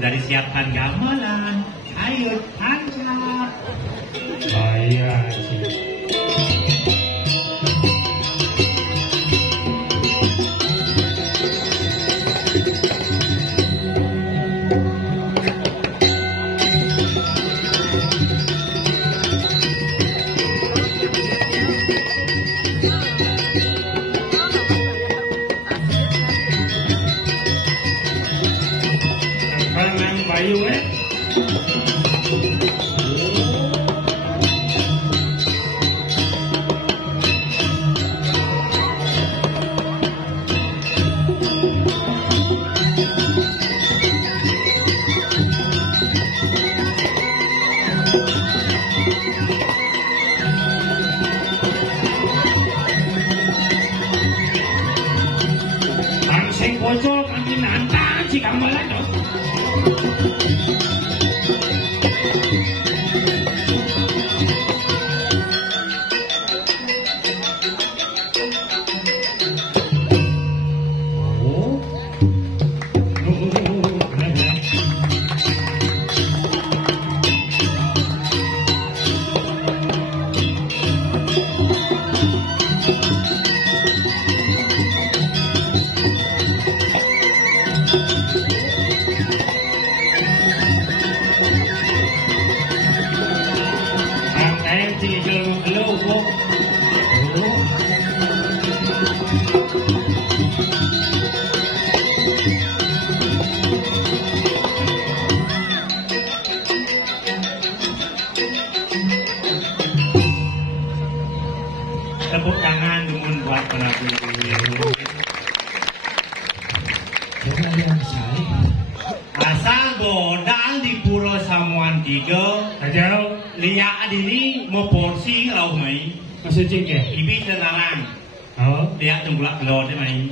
Sudah disiapkan gamelan, ayo tancap. Tepuk tangan dulu buat pelaku. Asal bodal di Pura Samuan 3. Ajau lihat adini mau porsi lau mai. Maksudnya ke? Ibi terlarang. Oh. Lihat tembulak telur dia mai.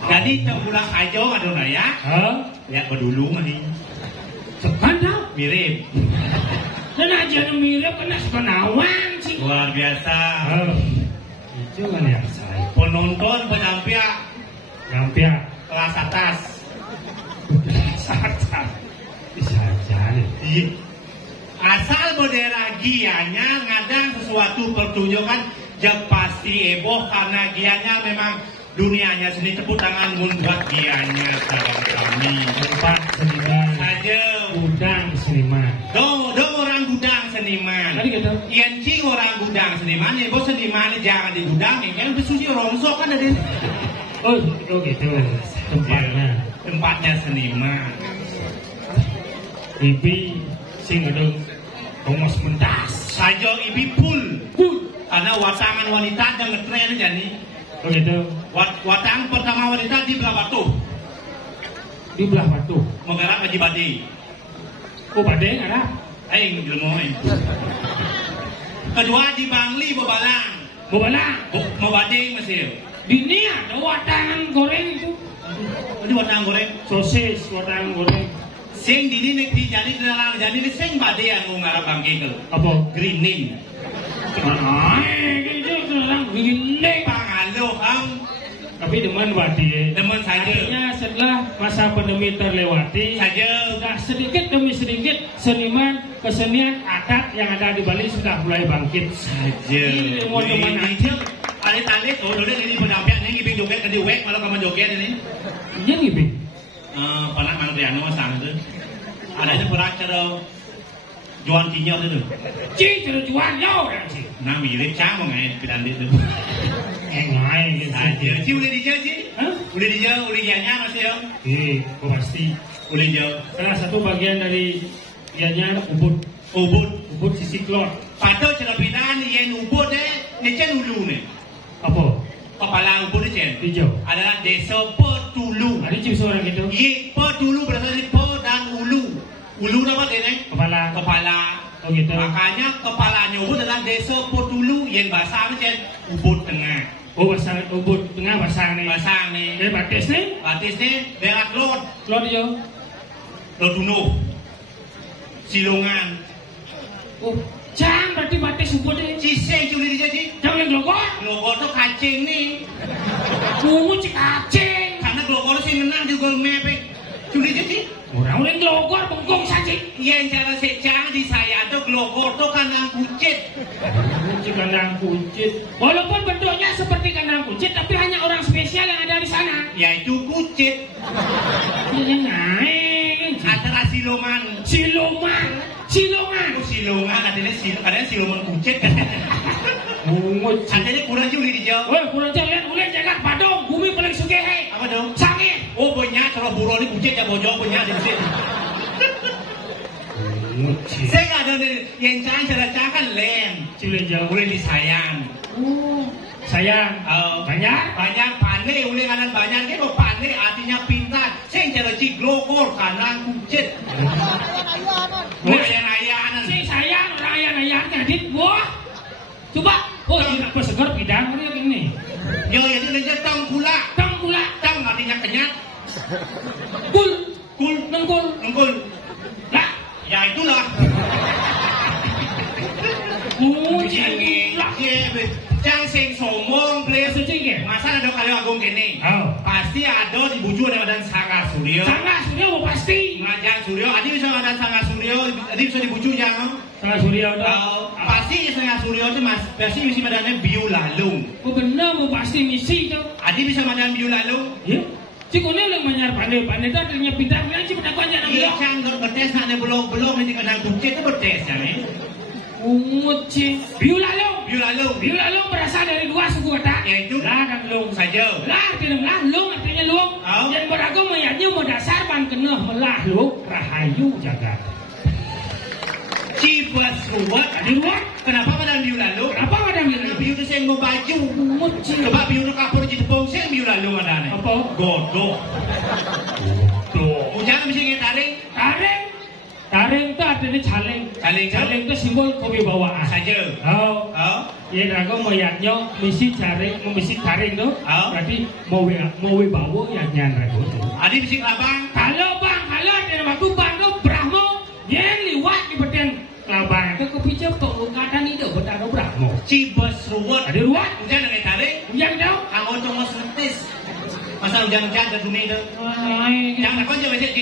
Jadi tembulak ajo ada ya. Oh. Lihat bedulu mani. Sepanda Mirip. Dan aja mirip kena sepenawang sih. Luar biasa. Oh. Itu kan yang saya. Penonton penampiak. Nampiak. Kelas atas. Atas. Bisa jadi. Iya. Asal bendera gianya ngadang sesuatu pertunjukan yang pasti eboh karena gianya memang dunianya seni tepuk tangan mun bahagianya salam kami. Tempat seniman. Saja Gudang seniman. do orang gudang seniman. Tadi kata. Yang cing orang gudang seniman ya bos seniman jangan di gudang ya kan bersuci rongsok kan ada. Oh gitu. Tempatnya seniman. Ibi sing ada omos mentas. Saja ibi pul. Karena watangan wanita ada ngetren jadi. Oh gitu. Watang pertama wanita di belah batu. Di belah batu. Menggarap haji badi. Oh badai ada. Aing jelmoy. Kedua di Bangli bebalang. Bebalang. Mau bading masih. Di ini ada watangan goreng itu. Ini watang goreng. Sosis watangan goreng. Sing di ini di jadi kenalan jadi ini sing badai yang ngarap bangke ke. Apa? Greening. Gitu orang begini. Pangalo ang. Tapi demen wati. Demen saja. Artinya setelah masa pandemi terlewati, Saja. sudah sedikit demi sedikit seniman kesenian adat yang ada di Bali sudah mulai bangkit. Saja. Ini mau teman aja. Alit-alit, oh dulu ini pendamping ini ngibing joget ke diwek malah kamu joget ini. Iya ngibing. Panak Mandriano sang itu. Ada itu perak cara jual kinyau itu. Ci terus jual yo dah ci. Nah mirip cang mengai pidan itu. Engai gitu. Saja. Si udah dijauh sih? Hah? Udah dijauh, udah janya masih ya? Oh pasti. Udah jauh. Salah satu bagian dari ianya ubud. Ubud sisi klor. Patut cara pidan yang ubud deh, necen ulu nih. Apa? Kepala ubud necen. Hijau. Adalah desa Petulu. Ada cium seorang gitu. Ye Petulu berasal dari pe dan ulu. Ulu apa deh? Kepala. Kepala. Oh gitu. Makanya kepalanya ubud adalah desa Petulu yang bahasa necen ubud tengah. Oh bahasa ubud tengah bahasa nih. Bahasa nih. Dari batis nih. Batis nih daerah Klot. Klor yo. Loduno. Silongan. Oh, jangan berarti batis ubud deh. Ciseng culi dijadi. Jangan glogor. Glogor tuh kacing nih. Kumu cik kacing. Karena glogor sih menang di Google Map. Culi jadi. Orang glogor bengkong saja. Yang cara secang di saya tuh glogor tuh kandang kucit. Kucing kandang kucit. Walaupun bentuknya seperti kandang kucit, tapi hanya orang spesial yang ada di sana. Yaitu kucit. Ini naik. Antara siloman. Silongan. Silongan ada siloman kucit. Mungut. Adanya kurang juga dijawab. Woi, kurang jangan ulen jaga Badung, bumi paling sugih. Apa dong? Sangit. Oh banyak kalau buro ini kucit ya bojong banyak di sini. Saya nggak ada yang cara kan lem. Cilen jauh. Boleh disayang. Sayang. Banyak. Banyak pandai oleh kanan banyak dia pandai artinya pintar. Saya cara cik glogor kanan kucit. Ayah-ayahan. Si sayang orang ayah ngadit. Wah. Coba. Oh, ini apa segar bidang ini. Yo, itu dia tang pula. Tang artinya kenyat. Nengkul. Lah, ya itulah. Jangan sing somong, please. Masa ada kali agung gini. Pasti ada di buju ada Sangga Suryo. Sangga Suryo pasti. Ngajak Suryo, adi bisa ada Sangga Suryo, adi bisa di buju jangan. Sangga Suryo pasti Sangga Suryo itu mas, pasti misi badannya biu lalung. Oh benar, mau pasti misi itu. Adi bisa badan biu lalung. Ya. Cik ini yang menyar pandai itu artinya pintar. Yang cik pada kanya nak iya kan, bertes ada belum ini kadang kucing itu bertes ya nih. Cik. Biu lalung berasal dari dua suku kata. Yaitu lah dan lung saja. Lah artinya lah, lung artinya lung. Yang beragam ayatnya berdasar ban kenah melah lung rahayu jagat. Cibas ruwet di ruwet. Kenapa pada biu lalung? Kenapa pada biu lalung? Biu itu saya mau baju. Coba biu itu kapur di tepung saya biu lalung ada nih. Apa? Godok. Jangan mesti ngetaring. Taring itu artinya caling itu simbol kewibawaan saja. Ya raga mayatnya misi taring tuh. Berarti mau wibawa yang nyan raga itu. Adi misi kelabang. Kalau ada waktu bangga Brahmo yang liwat di badan kelabang itu kepicu pengukadan itu betado Brahmo. Cibas ruwet. Ada ruwet. Hujan ada taring. Hujan tahu. Anggo cuma senetis. Masa hujan-hujan dan dunia itu. Jangan kau coba cek.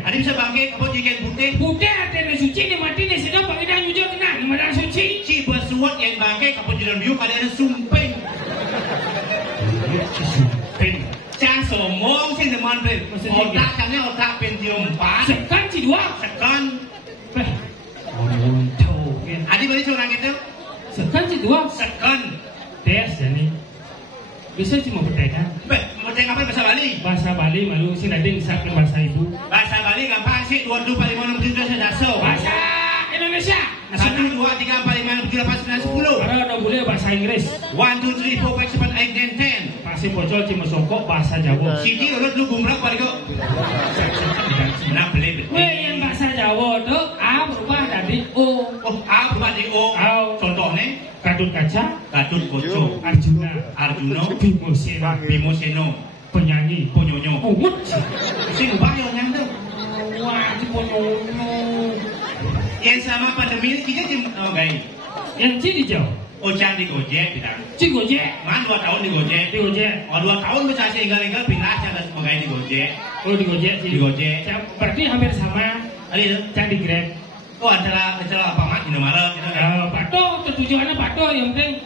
Ada bisa bangkit, kau jikan putih. Putih artinya suci, ni mati ni sedang pakai dah hujung kena, ni malah suci. Cibas ruwet yang bangkit, kau jalan biu, ada sumpeng. Sumpin. Cang somong sing demen beli. Otak cangnya otak Pentium 4. Sekan si dua. Sekan. Untung. Adi beli curang itu. Sekan si dua. Sekan. Tes jadi. Bisa cuma bertanya. Bertanya apa bahasa Bali? Bahasa Bali malu si nading sak bahasa ibu. Bahasa Bali gampang sih 22 45 67 Bahasa Indonesia. 1 2 3 4 5 6 7 8 9 10. Karena udah boleh bahasa Inggris. 1 2 3 4 5 6 7 8 9 10. Pasti bocor cuma sokok bahasa Jawa. Siti urut lu gumrak balik kok. Nah beli. Weh yang bahasa Jawa tuh A berubah dari O. Oh, A berubah dari O. Contohnya Gatut Kaca, Gatut Koco, Arjuna, Bimoseno, penyanyi, Ponyonyo. Umut. Sing bayo nyang tuh. Wah, itu Ponyonyo. Yang sama pandemi ini kita guys. Yang di jauh. Ojek di Gojek kita. Di Gojek. Man 2 tahun di Gojek. Di Gojek. Oh 2 tahun bisa tinggal-tinggal pindah dan sebagai di Gojek. Oh di Gojek. Di Gojek. Berarti hampir sama. Ada itu. Cak di Grab. Oh acara apa mat di Indomaret gitu. Pato, tujuannya Pato yang penting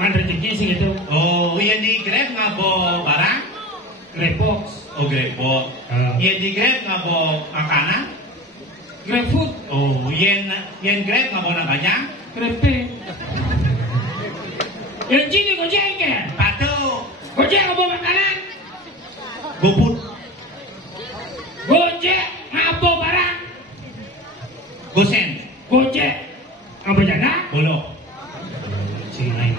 man rezeki sih gitu. Oh, yang di Grab ngabo barang? Grabbox. Oh, Grabbox. Yang di Grab ngabo makanan? GrabFood. Oh, yang Grab ngabo naganya? GrabPay. Yang di Gojek kan? Pato. Gojek ngabo makanan. GoFood. Gojek ngabo barang. Gosen. Gojek ngabo jana. Bolo. Cinai,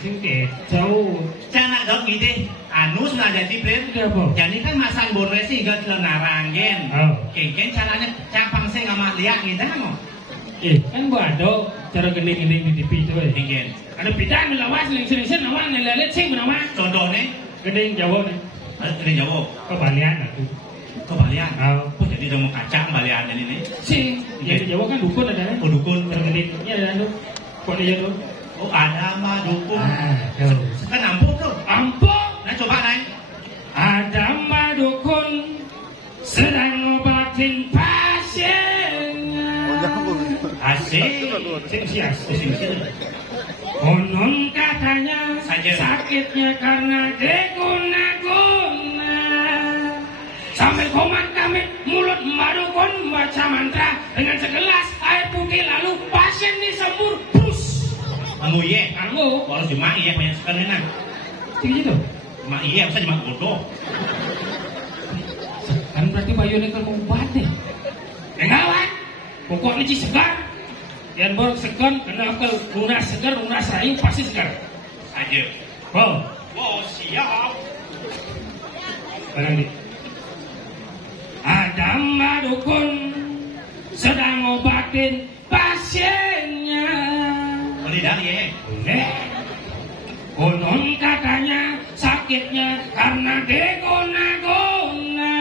singket, jauh. Cana dok ide, anu sudah jadi plan. Jadi kan masang bonus sih gak narangin. Kengken caranya campang saya nggak mau lihat gitu kan? Kan ada cara gening-gening di TV itu. Kengken. Ada bidang melawas, seling-seling nawang ngelalet sih menawa. Contohnya? Gening Jawa nih. Gening Jawa. Kebalian aku. Kebalian. Oh jadi udah mau kacang balian ini nih. Sih. Jadi Jawa kan dukun ada kan? Oh dukun. Gening-geningnya ada tuh. Kok dia tuh? Oh ada mah dukun. Tuh. Kan ampuh tuh. Ampuh. Nah coba naik. Ada mah dukun sedang ngobatin pasiennya. Asik. Konon katanya sakitnya karena deguna-guna. Sambil komat kami mulut mbak dukun baca mantra dengan segelas air putih lalu pasien disembur. Kamu iya, kamu kalau cuma iya banyak sekali nak. Gitu. Cuma iya, bisa cuma bodoh. Kan berarti bayunya kan mau obat deh. Enggak, pokoknya ci segar. Yang baru segar, kenapa lunas segar, lunas rayu pasti segar. Aja. Wow. Wow, siap. Barang ada mbak dukun sedang ngobatin pasiennya. Tidak ya. Konon katanya sakitnya karena degona-gona.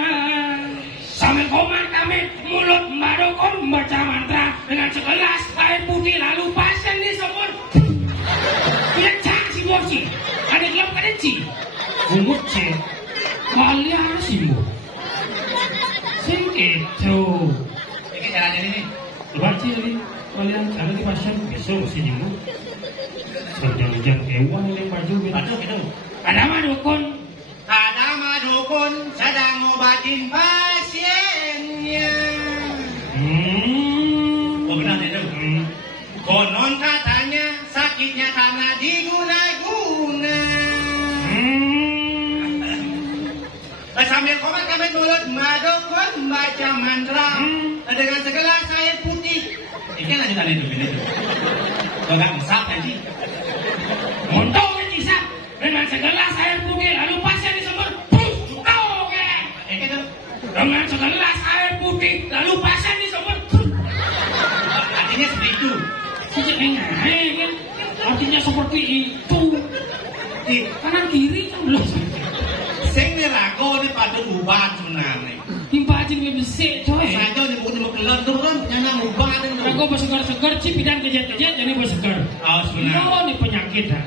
Sambil komat kami mulut mbak dukun baca mantra dengan segelas air putih lalu pasien disembur. Punya cak si bosi. Ada gelap ada ci. Umut ci. Kalian sih bu. Singkit tuh. Ini caranya ini. Coba ci ini. Kalian ada di pasien besok sini bu. Sejam-jam ewan yang baju gitu. Baju gitu. Ada mah dukun. Ada mah dukun sedang ngobatin pasiennya. Oh benar itu. Konon katanya sakitnya karena diguna-guna. Sambil komat kami mulut mbak dukun baca mantra dengan segelas air putih. Ini lanjutan itu ini. Kalau nggak usah nanti. Untung mencisap dengan segelas air putih lalu pasien disembur. Pus, oke. Itu. Dengan segelas air putih lalu pasien disembur. Artinya seperti itu. Artinya seperti itu. Kanan kiri kan belum. Sing nirago ni pada ubah sebenarnya. Timpa aja gue besi, coy. Saja ni bukan makelan tu kan, jangan ubah ni. Rago bersegar-segar, cip dan kejat-kejat jadi bersegar. Oh sebenarnya. Oh ni penyakit dah.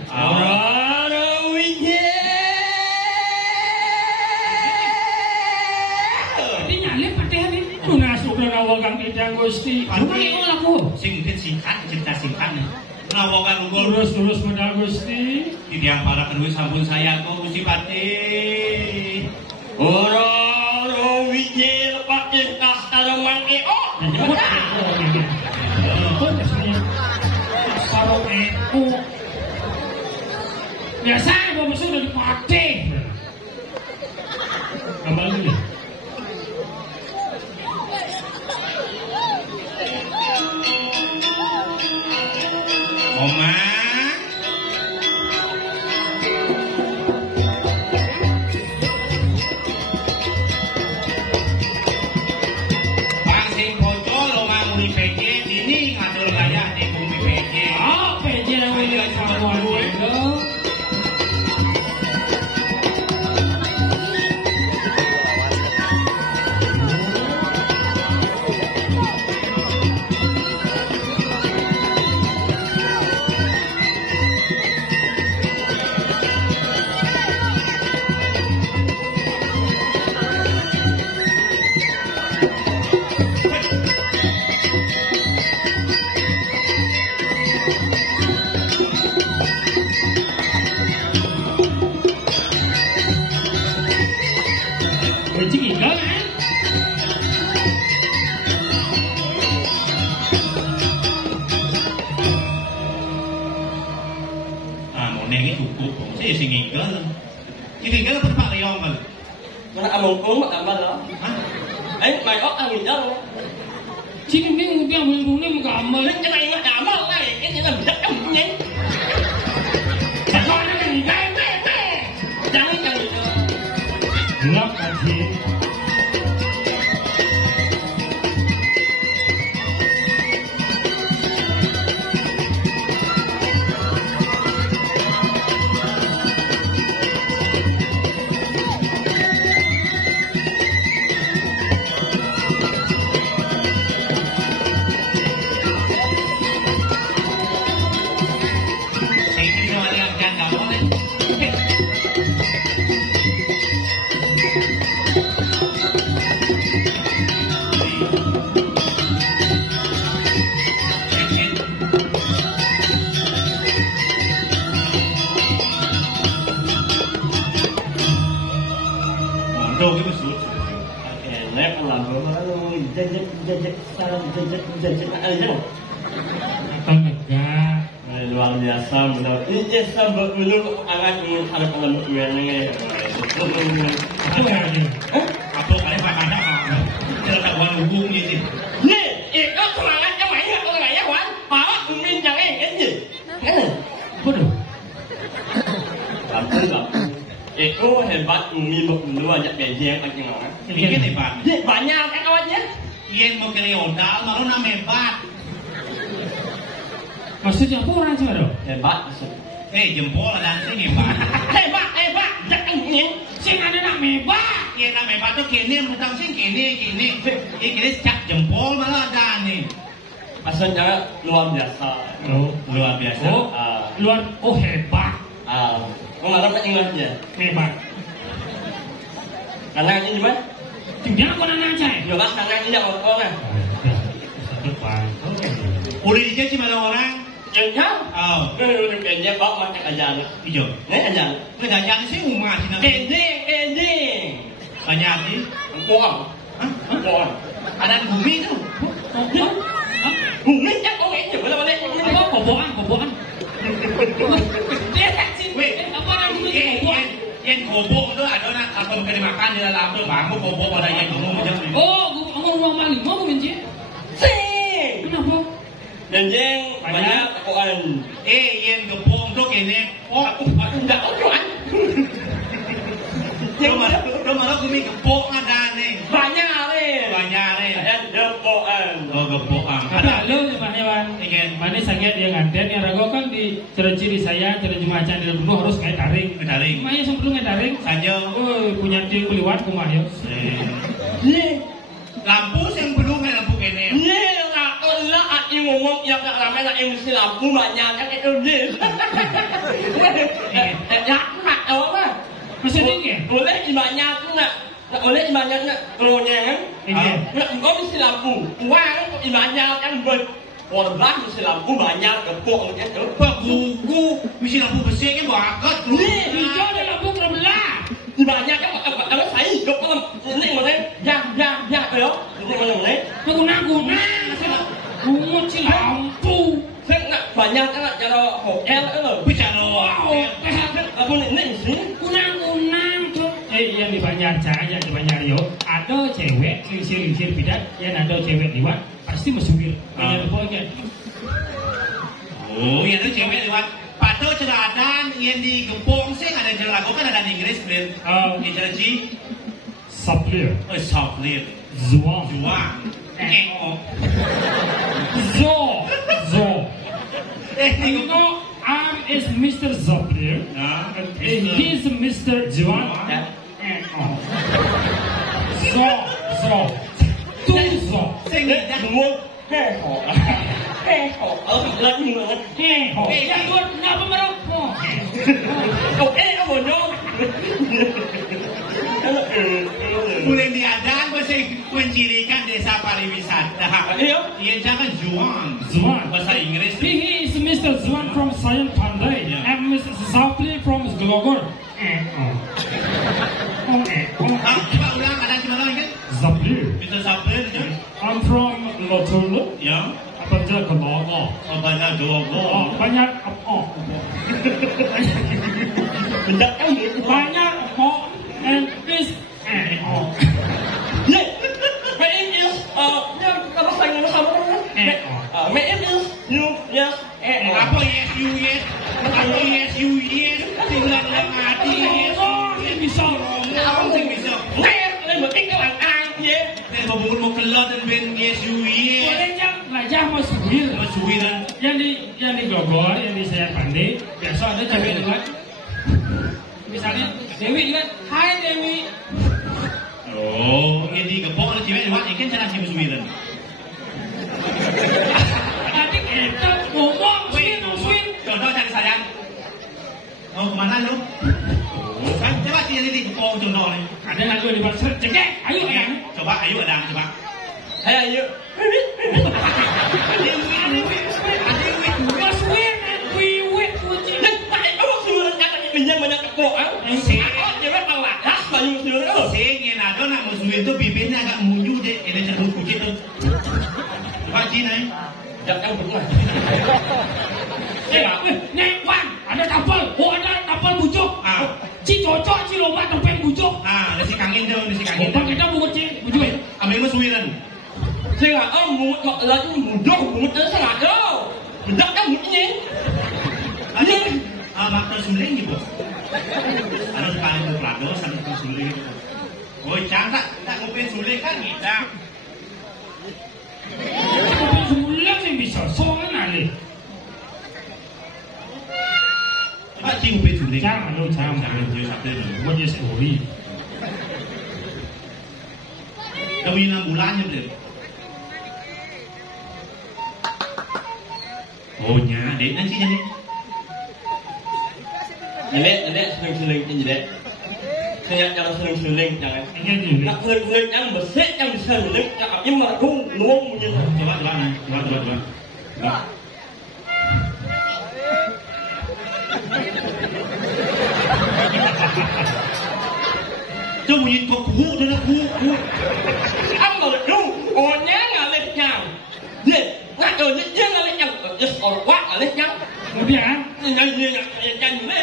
Ini nyalip patih ni. Tunasuk dan awagang kita gusti. Rumah laku. Sing singkat cerita singkat ni. Nawakan unggul Terus medal gusti. di diang para kedua sampun saya kok Gusti Pati. Ora wiji lepak tas kalaman EO. Sarung EO. Biasa bawa besok udah dipakai. Kembali dulu. Oma. Pasing bocor lo mau di PJ ini ngadol gaya di bumi PJ. Oh, PJ yang udah sama gue. Among cũng mà làm đó. Ấy mày có ăn gì đó không? Chị đừng biết người mình cũng nên cảm ơn. Cái này nó cảm ơn này, cái gì là mình rất không nhé. Sao con nó cái gì gai mẹ. Chẳng có cái gì đâu. Lắm là gì? Luar biasa benar. Ini sebab dulu anak ingin ada pengembangan ini. Apa kali pada cerita wan hubung ni sih. Nih, itu semangatnya banyak orang ya wan. Bawa umin jangan ini. Bodoh. Betul. Itu hebat umi berdua aja bejeng lagi orang. Ini hebat. Banyak kan kawannya. Yang mau kiri odal malu nama hebat. Maksudnya apa orang coba dong? Hebat. Jempol dan sini hebat. Hebat. Jangan ini. Sing ada nak hebat. Yang nama hebat tu kini mutang sing kini. Kini cak jempol malah ada ni. Maksudnya luar biasa. Oh, Luar biasa. Oh hebat. Mengarap ke Inggrisnya. Hebat. Karena ini gimana? Tinggal aku nanya aja. Jelas karena ini yang orang. Udah dikasih malah orang. Jangan. Oh. Udah kayaknya bawa macam ajan. Hijau. Ajan. Kejajan sih umat sih. Ending. Banyak sih. Buang. Buang. Ada bumi tu. Bumi chắc có nghĩa nhiều boleh. Koboan. Dia kasih. Weh, Apa namanya koboan? Yang kobok tu ada nak apa kena makan di dalam tu bangku kobok ada yang ngomong macam ni. Oh, kamu rumah maling mau benci? Sing. Kenapa? Janjeng banyak takuan. Yang gepong tu kene. Oh, Aku enggak takuan. Yang malah kami gepong ada ni. Banyak ni. Banyak ni. Ada depoan. Oh, gepong. Ada lo Pak Hewan. Ikan. Mana sangat dia nganten yang ragu kan di ciri saya ciri jemaah di dulu harus kayak taring. Taring. Maya sebelum kayak taring. Saja. Oh, punya ting keliwat kumah ya. Ni. Lampu yang belum lampu kene. Ni lah Allah aki ngomong yang tak ramai nak mesti lampu banyak kan itu ni. Ya nak tahu lah. Maksudnya ni? Boleh banyak nak. Boleh banyak nak keluarnya kan. Nak kau mesti lampu. Uang banyak kan ber. Orang mesti lampu banyak kepok gitu. Gugu, mesti lampu bersih kan bakat. Hijau ada lampu 12. Ibaratnya kan kalau saya hidup malam ini mana ya belum ini mana guna bungut si lampu saya nggak banyak kan cara hotel Bicara aku ini sih kunang tuh yang di Banjar di Banjar yo ada cewek lingsir bidat yang ada cewek liwat pasti mesubir banyak pokoknya oh ya itu cewek lewat patut ceradan yang di Gempong sih ada cara lagu kan ada di Inggris bel di cara G Saplir Saplir Zuang Zo you know is Mr. Zaplir and he's Mr. Juan Zo sing semua ở lên như vậy ya buat ngapa merokok apa no boleh diadaan bahasa mencirikan desa pariwisata iya jangan Zuan bahasa Inggris he is Mr. Zuan from Sayan Pandai and Mr. Zaplir from Glogor coba ulang ada cuma lagi kan Zaplir Mr. Saplir I'm from Lotolo ya Banyak Glogor banyak Glogor banyak banyak and this my name is apa saya ngomong sama my name is you yes apa yes you yes tinggal mati yes bisa apa sih bisa lên một cái các bạn ai vậy nên mà muốn một lần lên bên yes you yes bolehnya belajar Mesubir yang di Glogor yang di Sayan Pandai biasa ada cewek lewat misalnya Dewi kan hai Dewi oh yang di Gempong ada cewek lewat ikan cara sih Mesubir nanti kita ngomong swing contoh cari sayang oh kemana lu kan coba sih di Gempong contoh nih ada lagu di pasar cekek ayo yang coba coba hay là itu bibirnya agak munyu deh, ini cenderung kucing tuh. Pak Cina, jangan pernah. Nengwan, ada tapal bujuk. Ci cocok, ci lomba topeng bujuk. Nasi kangin tuh, nasi kangin. Pak kita bujuk bujuk. Ambil Meswiran. Saya nggak mut lagi mudah, mut itu saya nggak tahu. Bedak kan mutnya. Makna suling nih bos. Ada sekali tuh pelado, satu suling. Oh, cantik, tak ngopi suling kan kita. Suling sih bisa, soalnya nali. Pak Cing ngopi suling. Jangan jauh satu. Buat dia sekali. Kami 6 bulannya belum. Oh nya, dek nanti jadi. Jelek sering-sering ini jelek. Saya jangan sering-sering jangan. Nak sering-sering yang besar yang bisa jelek, yang abis merung punya. Coba. Itu bunyi kok kuhu dah kuhu. Apa tu? Orangnya ngalih yang. Dia nak dia ngalih yang. Just orang wak ngalih yang. Lebih kan? Yang ni.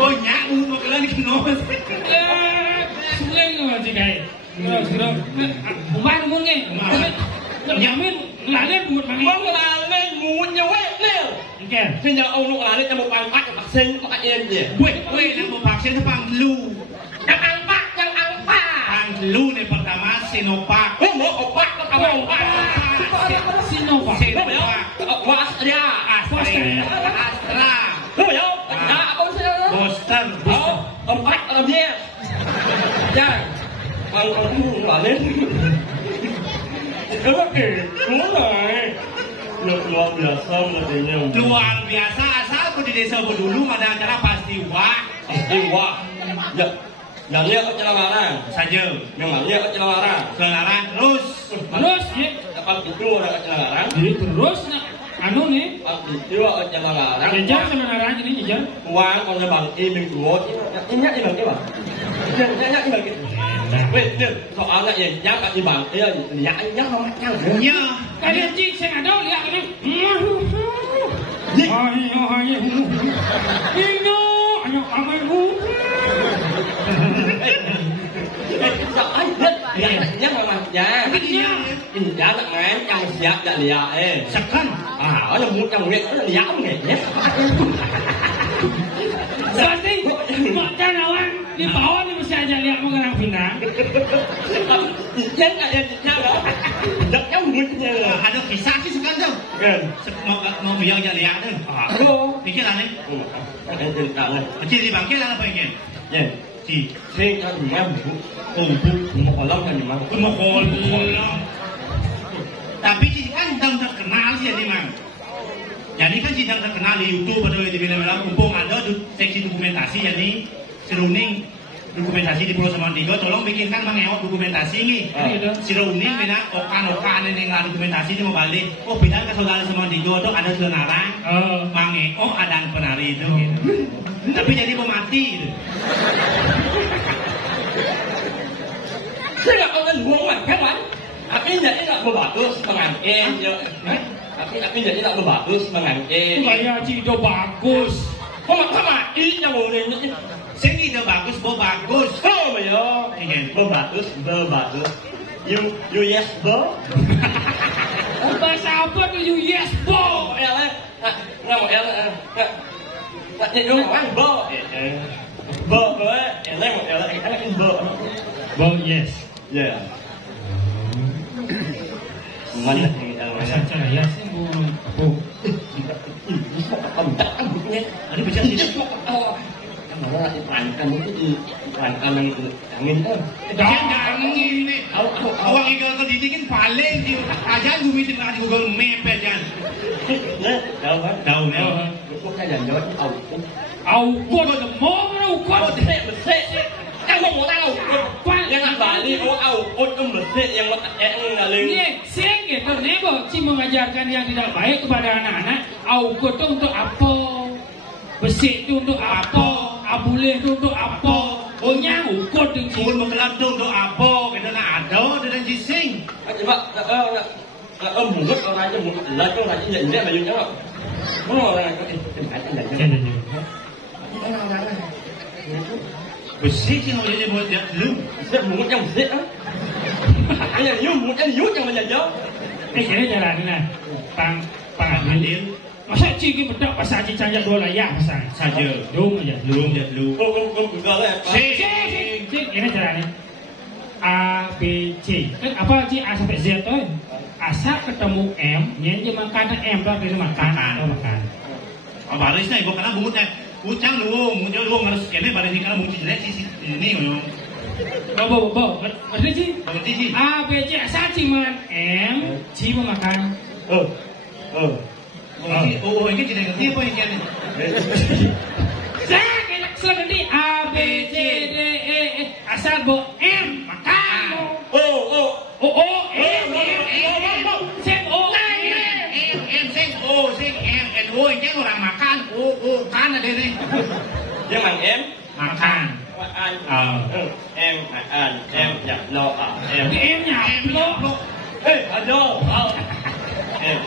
Oh nyak mau kelan kenapa? Suling tu macam ni. Sudah. Umar pun ni. Nyamin lain buat mana? Mong lain munya wet ni. Ikan. Sehingga orang lain yang mau pangkat vaksin makanya dia. Wait, nak mau vaksin tu pang flu. Yang angpak. Pang flu ni pertama Sinovac. Oh, mau opak apa opak? Sinovac. Astra. Oh, ya. Apa sih? Booster. Empat dia. Jangan. Orang lain. Luar biasa katanya. Luar biasa asal aku di desa dulu ada acara pasti wah. Ya. Yang dia ke Celanaran Saja. Yang dia ke Celanaran. Celanaran terus ya. Dapat itu ada ke Celanaran. Jadi terus nak anu nih. Itu jangan larang. Jajar sama narang ini jajar. Uang còn là bằng im mình của nhắc im bằng cái bằng nhắc im bằng cái wait soal là gì nhắc im bằng cái nhắc không nhắc Nhớ. Kalian cik saya ada lihat ini. Ayo amanku. nhắc mà dạ dạ là ngán trong dạ dạ lìa Sekan. ở trong muốn trong việc nó dạ không nghe nhé Berarti makan lawan di bawah ni mesti aja lihat mengenang pinang. Chết là nhau đó đập nhau người như Ada kisah sih sekan tu. gần Mau biar jadi ada. cô Fikir lah ni. cái tình trạng này Macam di bangkit lah apa ini? yeah Si. thế cho thì em Oh, một hồi lâu cho thì mà Mohon. Tapi si kan sedang terkenal sih di mana. Jadi kan sedang terkenal di YouTube atau di film-film mumpung ada seksi dokumentasi jadi seruning dokumentasi di Pulau Samantigo tolong bikinkan Bang Eot dokumentasi ni. Seruning bina okan-okan yang lah dokumentasi ni mau balik. Oh beda ke saudara Samantigo tu ada selenarang. Bang Eot ada penari itu. Tapi jadi pemati itu. thế là ông anh muốn mà các bạn ini jadi tak berbagus mengantin ini jadi tak berbagus mengantin Gaya cik itu bagus. sama ini yang boleh Segi dah bagus, bagus. oh ya berbagus you yes bo Bahasa apa tu you yes bo? nggak mau you orang bo bo enak enak bo Bo yes. yeah mana Bahasa saya sih bu. Ada bicara sini. Nó là cái bàn ăn angin kan Jangan ini. Awak ikan kau didikin paling di aja bumi di Google Map aja. đâu hết Tahu ni. có cái dàn gió Au kuat ada mau au kuat. Kan mau tahu yang Bali yang ngalir Ni saya gitu nebo cik mengajarkan yang tidak baik kepada anak-anak. Au kuat tu untuk apa? Besi tu untuk apa? Abuleh tu untuk apa? Ohnya ukut tu Kau mengelam tu untuk apa? Kita nak ada dengan jising. coba mulut orang aja mulut lah tu lagi jadi dia baju cakap mana orang Besi sih mau jadi buat dia lu. Dia mulut yang besar ah ini you yang menjajah kira jalan ni lah. Pang Hadir masa cik ni bedak pasal cik canjak dua layak pasal. saja. Dong aja. Lu dia lu. Google lah Cik kira jalan ni. A, B, C. Kan apa cik A sampai Z tu? Asal ketemu M, ni je makan M tu bila makan atau makan. Baris ni bukan nak bungut ni. Ucang lu, muncul lu harus kene baris ni kalau muncul jelek sih ini yo. Bo. Berarti cik. Berarti sih. A, B, C. Asal cik makan M, C makan. Oh, ini tidak ngerti apa yang ni. Saya kena selagi ni A, B, C, D, E, asal bo M makan. Sing orang makan. Kan ada ni. nhưng mà em Makan. ăn em ăn em nhập lo em Em nhảy lo. ê alo em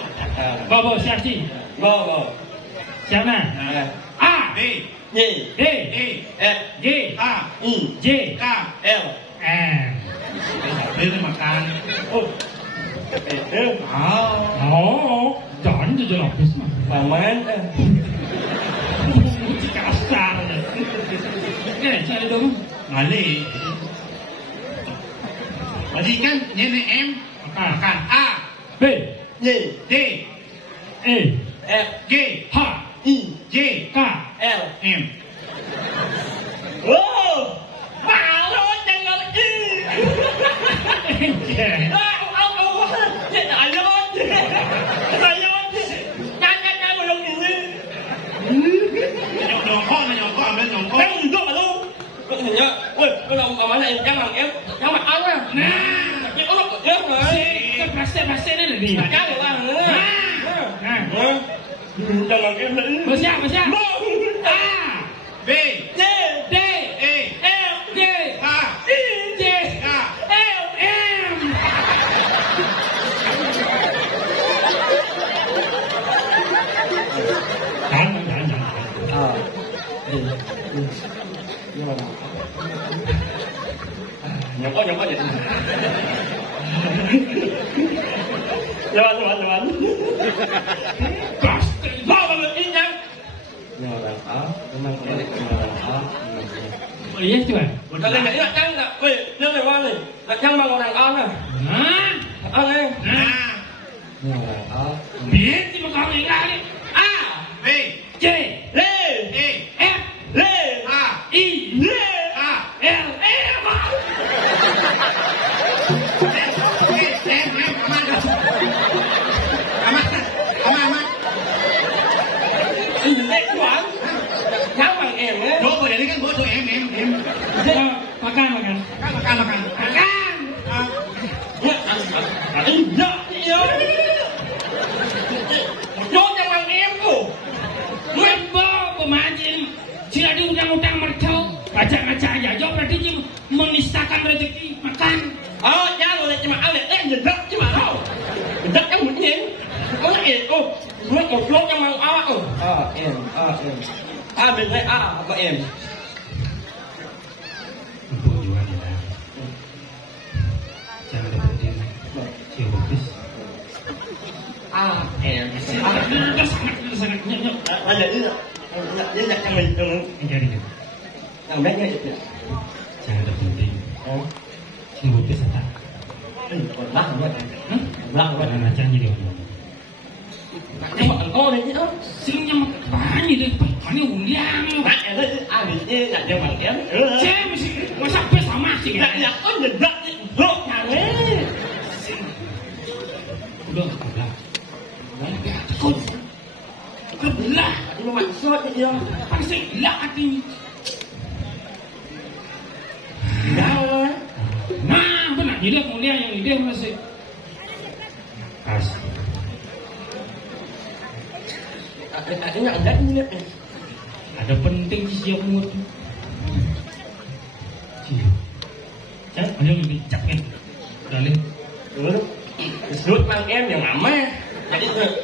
Bo siap cik. bo Siap nah. A, B, nhi D, E, f G, A, i J, K. l M. Dia makan. Oh, jangan je lapis mah. paman Kasar je. Okey, cari dulu. Ngalih. Jadi kan ni M makan. A, B, nhi D, E, f G, H, i J, K. l M. bảo thôi chẳng là i ông hiện tại luôn tại luôn nhanh mà dùng gì Nhọn con lên nhọn con. Cái gì đó mà luôn có thể nhớ ui cái đồng mà này chắc là em chắc mà ăn á nè nhưng có lúc chết rồi Pasal ni ni. chắc được ăn nữa Jangan em nữa. Bersih. A. B, D. D. E, F. G. H, I. J. K. L. M. Nhọc quá vậy. Jangan. Mau banget ini kan? Nyaran A, memang kembali ke nyaran A. Oh iya tuan. Kalau nggak ingat kan nggak, weh, ini lewat nih. Nggak jangan bang orang A lah. Hah? Nih. Nah, Nyaran A. Biar si makam ingat ni. A. B, J. L. E, F. L. H, I. L. K. L. M. Aman. Ini tuan. Jangan bang em ya. Dua boleh ni kan buat tu M. Makan. Makan. Makan. Iya. Jom jangan em tu. Membo pemajin. Sila ada undang-undang mercau. Baca-baca aja. Jawab berarti dia menistakan rezeki. Makan. Oh, jangan boleh cuma awet. Jedak cuma tau. Jedak yang begini. Kau nak em tu. Gue koplok yang mau awak tu. A, M. A betul A apa em? Untuk jual dia. Jangan berhenti. Cik bagus. A em. Sangat. Ada dia. Dia nak yang itu. Jadi ni. Yang banyak itu. Jangan berhenti. Cik bagus tak? Lah buat. Lah buat macam ni dia. Cái bọn con đấy chứ. Sinh nhâm bán gì đây? Bán nhiều undian luôn. Bạn em đấy, ai bị chê là cho bằng kém. Xem mà sắp biết sao mà gì Lại là có nhìn rộng thì rộng hàng ấy. Udah, udah. Takut. Kebelah. Nhưng mà bạn sốt như không? Pasti gila hati. Đau á. Nah, benar. Jadi mulia yang ide masih. Kas. Ada yang ada ni ni. Ada penting di siap mood. Chắc ada yang lebih capek. Kali. Sốt mang em yang lama.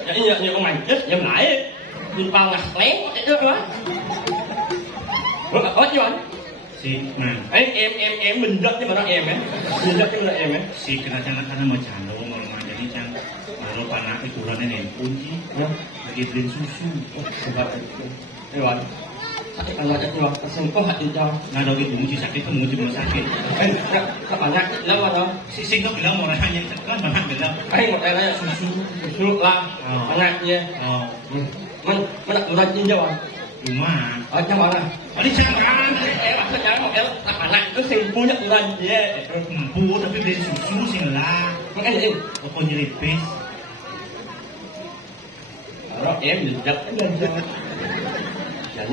Jadi như con mày chết yang lại. Nhìn vào ngặt lén có được đó. Có chứ anh? Si man. Em mình đất nhưng mà nó em ấy. Mình đất nhưng mà nó em ấy. Si kena jangan karena macam lo ngomong jadi jangan kalau panak itu kurang ni kunci. Lagi beli susu. Sebab itu. Ewan. Sakit anak itu pasang kau hati jauh. Nah doi kunci sakit tu kunci rumah sakit. Các bạn nhắc lâu rồi đó. Si sing tu bilang orang hanya kan mana bilang. Một đây là susu lah. Anak dia. Oh, Mình đặt udah jauh. rumah. Ở trong bạn này. Ini jangan. Em aku jangan mau elok anak itu sing punya udah dia. Empu tapi beli susu sing lah. Makanya ini. Apa jadi pes? Kalau em dekat kan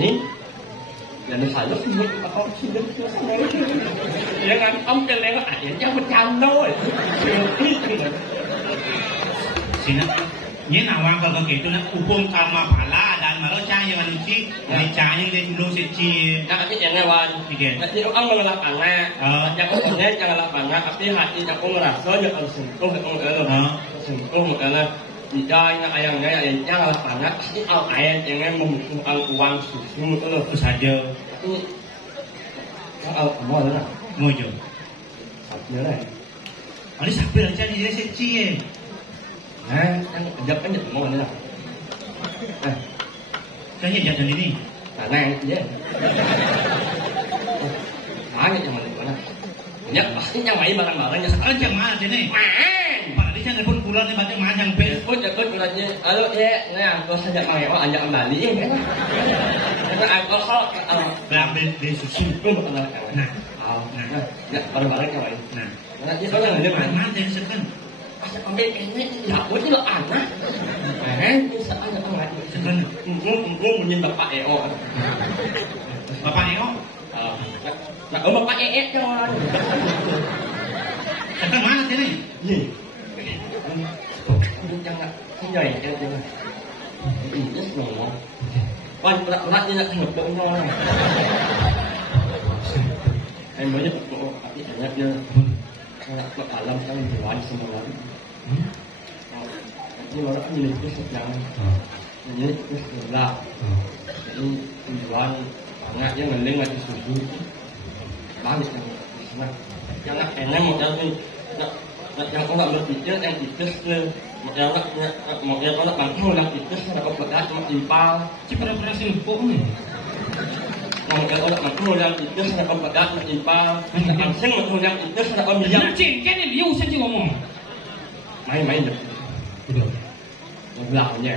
jadi phải lúc như ông xin đến nhưng anh ông cho nên ảnh cho mình chăm thôi Sina. Ni nawang kalau gitu nak upung kama pala dan malah cah yang manusia, ni cah yang dia dulu seci. nah tapi jangan wan nanti ông ngelap anak yang umumnya jangan ngelap anak tapi hati yang ông ngerasa yang harus sentuh sentuh karena di dalam ayamnya yang ngelap anak pasti ayam jangan membutuhkan uang susu itu Saja. tapi mau lah Mojo. nhớ này Ini sampai aja ni dia seci. kan kan nhận mau nữa Kan ni jadi ni. khả năng chứ nói như mình gọi là nhất pasti yang mày barang barang yang Sekarang jam mana je ni? man Pak di sana pun pulang ni macam mana yang pes. punจะขึ้นอะไรเนี่ยเออเนี่ยเนี่ยก็สัญญาไงว่าอันจะอันแบบนี้เองนะแล้วก็ก็เขาเอา Belah beli susu. ขึ้นมาอะไรกัน Nah, เอาเนี่ยbarang barang yang lain nah. nah dia soalnya Dia dia mana mana mana yang sekarang? asal ambil ini ya buat ini lo anak ini soalnya anak Sekarang. gue nhìn bapak EO Bapak ni oh. Nah, bapak EE cho Sekarang mana je ni? gì jangan cái này jangan Yes ngomong. Wan berat-beratnya nak tengok ngomong. Banyak kok tapi banyaknya kalau ke alam kan jualan semua. Ini orang milik itu sedang. Ini itu sebelah. Ini jualan banyaknya ngeling lagi susu. Balik yang sana. Yang enak modal ni. Yang orang berpikir yang itu yang orang bangkit yang itu ada pedas mak impal. Cipra berhasil pun ni. Yang orang bangkit yang itu ada pedas mak impal. Langsung yang itu ada pemilihan. Nak cengken ni dia usah je ngomong. Main-main je. Betul. Belakangnya.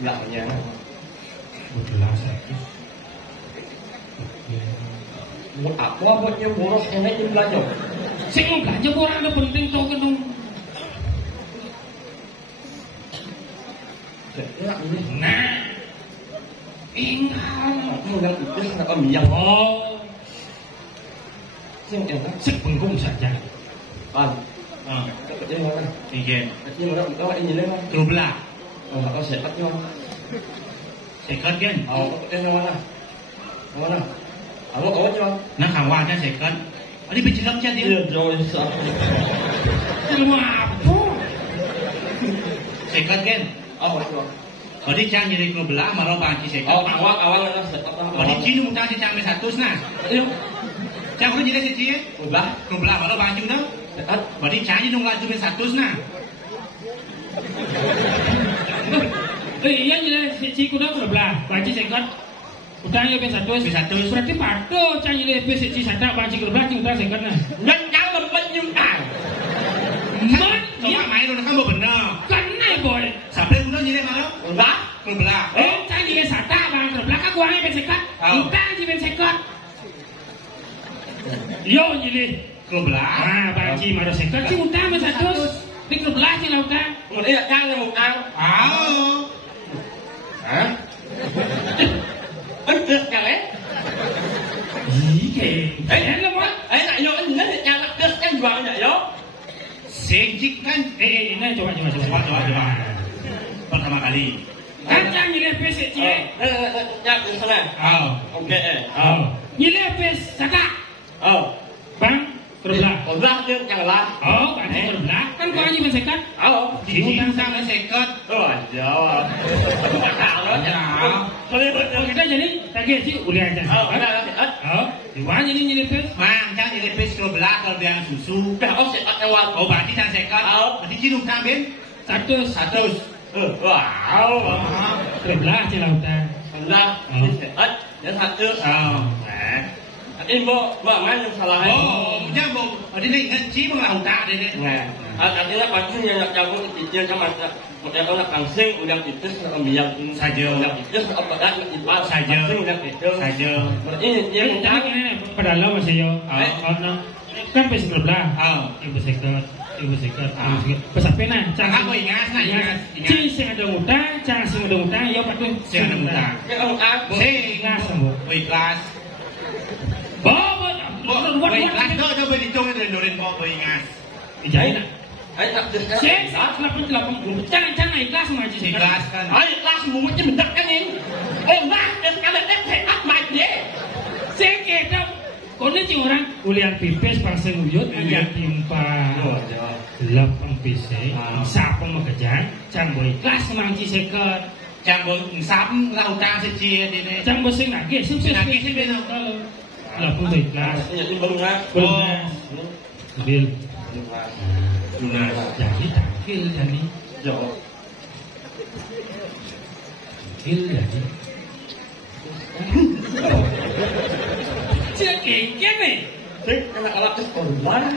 Belakangnya. Betul lah saya. Buat apa buatnya boros enak je belanja. Saya mau belanja orang ada penting tahu kan dong. Nah, ingat. Aku yang itu sangat pemilihan. Oh, Sing enak. sepenggung saja. Pan. Kerja mana? Iya. Kerja mana? Kau ini leh. Kerublah. Kau sekat je. Sekat kan? Kerja mana? Mana? Kau je. Nak kawan kan sekat. Ini berjelam je dia. Dia jauh sah. Semua apa? Sekat kan? Je. Jadi jangan jadi kerublah malah bangki sekat. Awak lah sekat. Jadi cinu mutang si jangan satu nah. Ayo. Jangan jadi si cie. Kerublah malah bangki dah. Sekat. Jadi jangan nung laju satu nah. Iya jelas si kuda belah, baca sekat. Utang yo satu. Berarti pado cang ile si sata baca belah ci utang sekat nah. Jangan lempat nyutang. Man, Dia main udah kan benar. kena boy. Sampai udah jadi malah. Kerublah. Cang ile sata bang belah kan gua ngai sekat. Utang ci sekat. Yo ile Kerublah. baca maro sekat ci utang satu. Di belah ci utang. Dia jangan utang. Hah? Betul kan? Iya. Lah mo. Nak yo ini yang nak kes kan jual nak yo. Sejik kan? Ini coba. Pertama kali. Kacang ile pes ci. Nak ke sana. Okey. Ile pes sata. Bang belah. Belah dia janganlah. Baca belah kan gua ngai sekat. Di sama sekat. Jawab. Kita jadi tagih sih uliah aja. Diwan jadi nyilip pes. Mang, jangan jadi pes kerublah kalau dia susu. Berarti jangan sekat. Berarti cinu mutang ben. Satu. Wow. Belah ci lautan. Belah. Ya satu. Ini buat mana salah? Jangan Jadi ni ngaji mengalau tak dia ni. Artinya pasti yang jago itu sama model orang kangsing udah itu ambil saja. Itu apa dah itu saja. Udah itu saja. Berarti dia tak ini pada lo masih yo. Kan pes berbelah. Ibu sektor. Pasal pena. Jangan kau ingat, ingat. Ci sing ada utang, jangan sing ada utang yo patuh Sing ada utang. Sing ikhlas semua. Ikhlas. Bawa. Ikhlas dah berhitung dari Norin kau ingat. Ijai nak. tak Sing 80 jangan ikhlas sama Ci. Ikhlas kan. Ikhlas semua macam mendak kan ini. Nah, kalau dia tak mai dia. Sing kita kono ci orang ulian pipes pangse nguyut ulian timpa. Lapang pise, sapang magajang, cambo ikhlas mangci seket. Cambo sap lautan seci ini. Cambo sing nagih, sing beno. Lapang ikhlas. Jadi belunas. Bil. Lunas. Jadi takil jadi. Jawab. Takil jadi. Cek kene. Cek kena alat korban.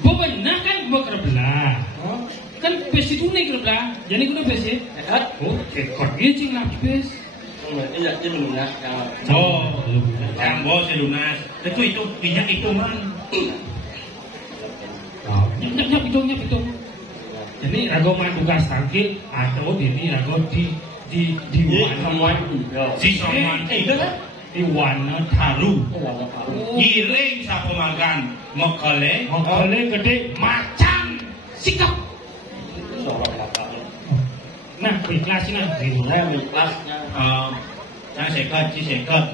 Benar kan buat kerbelah. Kan besi itu nih kerbelah. Jadi kudu besi. Oh, ekor dia cing lagi bes. Iya, dia lunas. Cambo si lunas. Itu minyak itu man. Nyap itu. Jadi rago man tugas tangkil atau ini rago di Someone. Si someone Itu kan? di wana taru. Giling sa pemagan. Mokole Mokole gede macan sikap. Seorang kakak. Nah, berikhlasnya. Saya ikhlasnya. Saya sekat, si sekat.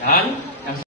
Dan